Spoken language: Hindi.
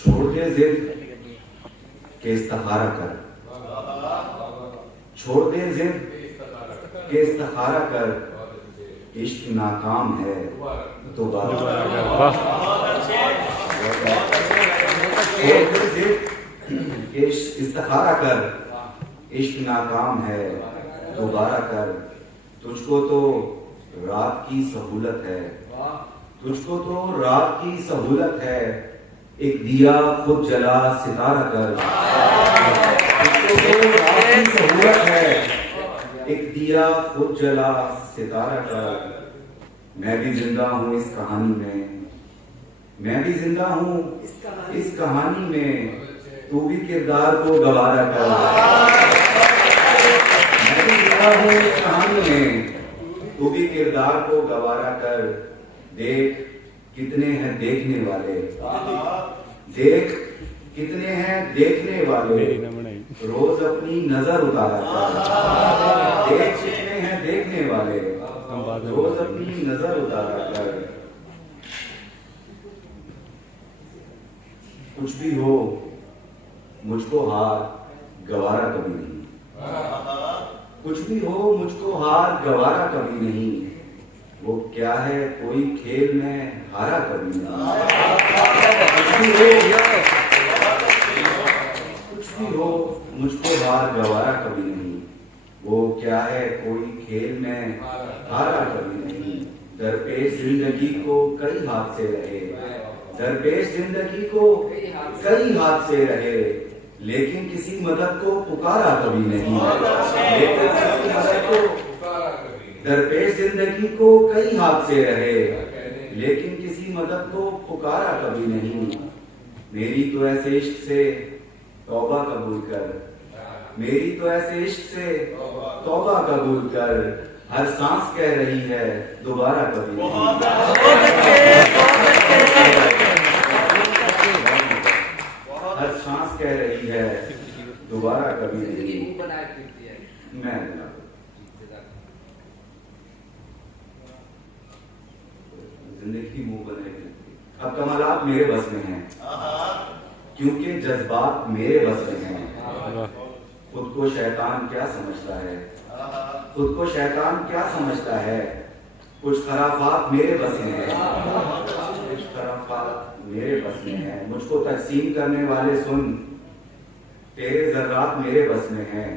छोड़ दे जिद के इस्तिखारा कर, छोड़ दे जिद के इस्तिखारा कर, इश्क नाकाम है दोबारा कर। छोड़ दे जिद के इस्तिखारा कर, इश्क नाकाम है दोबारा कर। तुझको तो रात की सहूलत है, तुझको तो रात की सहूलत है, एक दिया खुद जला सितारा कर। तुझको तो रात की सहूलत है, एक दिया खुद जला सितारा कर। मैं भी जिंदा हूँ इस कहानी में, मैं भी जिंदा हूँ इस कहानी में, तू भी किरदार को गवारा कर। मैं भी जिंदा हूँ इस कहानी में, तू भी किरदार को गवारा कर। देख कितने हैं देखने वाले, देख कितने हैं देखने वाले, रोज अपनी नजर उतारा कर। देख कितने हैं देखने वाले, रोज अपनी नजर उतारा कर। कुछ भी हो मुझको हार गवारा कभी नहीं, कुछ भी हो मुझको हार गवारा कभी नहीं। वो क्या है कोई खेल में हारा कभी नहीं। कुछ भी हो मुझको हार गवारा कभी नहीं। वो क्या है कोई खेल में हारा कभी नहीं। दरपेश जिंदगी को कई हाथ से रहे, दरपेश जिंदगी को कई हाथ से रहे, लेकिन किसी मदद को पुकारा कभी नहीं। लेकिन किसी मदद को दरपेश जिंदगी को कई हाथ से रहे, लेकिन किसी मदद को पुकारा कभी नहीं। मेरी तो ऐसे इश्क से तौबा कबूल कर, मेरी तो ऐसे इश्क से तौबा कबूल कर। हर सांस कह रही है दोबारा कभी नहीं। हर सांस कह रही है दोबारा कभी नहीं। मैं जिंदगी मुंह बनाए। अब कमालात मेरे बस में हैं, क्योंकि जज्बात मेरे बस में हैं। खुद को शैतान क्या समझता है, खुद को शैतान क्या समझता है। कुछ खराफात मेरे बस में है, कुछ खराफात मेरे बस में है। मुझको तकसीम करने वाले सुन, तेरे जर्रात मेरे बस में हैं।